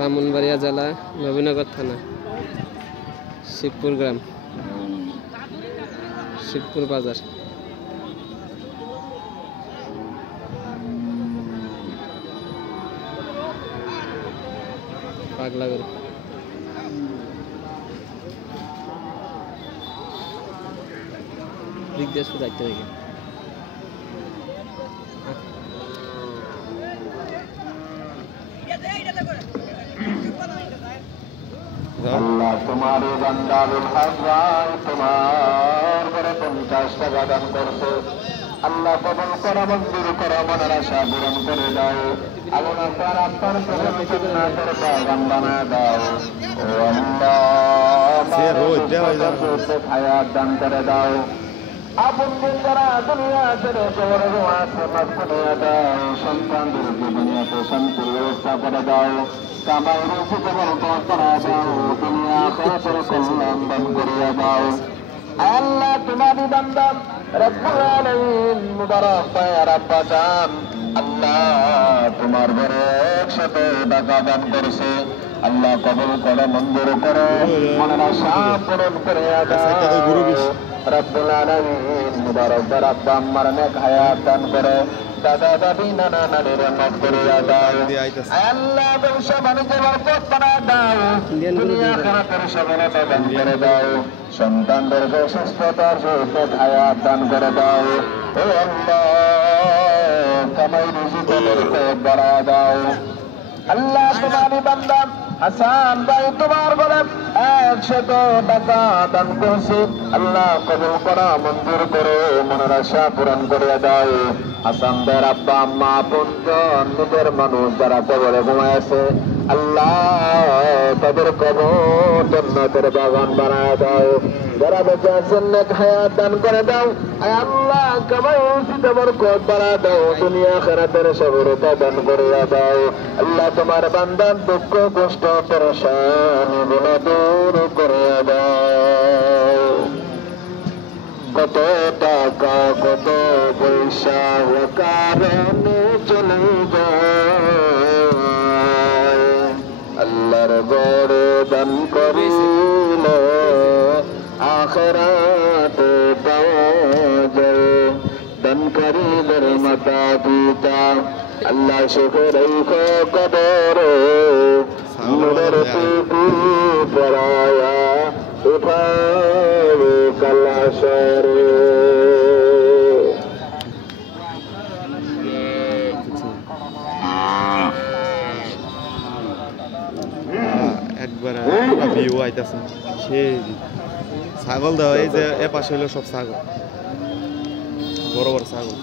ব্রাহ্মণবাড়িয়া জেলা নবীনগর থানা শিবপুর গ্রাম শিবপুর বাজার। পাগলা গরু দিক দিয়ে শুধু রাখতে থাকে। আল্লাহ তোমার বান্দারুল হাজার তোমার ঘরে 50 টাকা দান করছে। আল্লাহ কবুল করো, মঞ্জুর করো, মনের আশা পূরণ করে দাও। আল্লাহ তার আপনার জান্নাতের বাগান বানায় দাও। ও আল্লাহ হায়াত দান করে দাও। আপন দিন যারা দুনিয়া ছেড়ে শহরে আছে মাঝখানে দাও। সন্তানদেরকে দুনিয়াতে শান্তির ব্যবস্থা করে দাও। কামাই রুজিকে বরকত করে দাও। দুনিয়া আখিরাতের কল্যাণ দান করিয়া দাও। আল্লাহ তোমারই বান্দা রব্বুল আলামিন মুবারক পায়া রাব্বা জান। আল্লাহ তোমার ঘরে 100 টাকা দান করছে। আল্লাহ কবুল করো, মঞ্জুর করো, মনের আশা পূরণ করিয়া দাও। রব্বুল আলামিন মুবারক রাব্বা আম্মার নেক হায়াত দান করো। দাদা দাদি নানা নানির মাফ করিয়া দাও। আল্লাহ ব্যবসা বাণিজ্য বরকত বানায় দাও। দুনিয়া আখিরাতের সফলতা দান করে দাও। সন্তানদেরকে সুস্থতার সহিত হায়াত দান করে দাও। ও আল্লাহ কামাই রুজিকে বরকত বাড়ায় দাও। আল্লাহ তোমারই বান্দা হাসান ভাই তোমার ঘরে 100 টাকা দান করছে। আল্লাহ কবুল করো, মঞ্জুর করো, মনের আশা পূরণ করে দাও। হাসান ভাইয়ের আব্বা আম্মা আপনজন নিজের মানুষ যারা কবরে ঘুমাইছে, আল্লাহ তাদের কবর জান্নাতের বাগান বানায় দাও। যারা বেঁচে আছেন নেক হায়াত দান করে দাও। আল্লাহ কামাই রুজিতে বরকত বাড়ায় দাও। দুনিয়া আখিরাতের সফলতা দান করিয়া দাও। আল্লাহ তোমার বান্দার দুঃখ কষ্ট পেরেশানি গুলো দূর করিয়া দাও। কত টাকা কত পয়সা কারণে চলে যায়, আল্লাহর বড় দান করিল আখিরাতে পাওয়া যায়। দানকারীদের মাতা পিতা আল্লাহ সুখে রেখো কবরে, নূরের টুপি পরায়া উঠাবে কালাশরে। একবার ভিউ আইতাছে সেই ছাগল দেওয়া। এই যে এ পাশে হইলো সব ছাগল, বড় বড় ছাগল।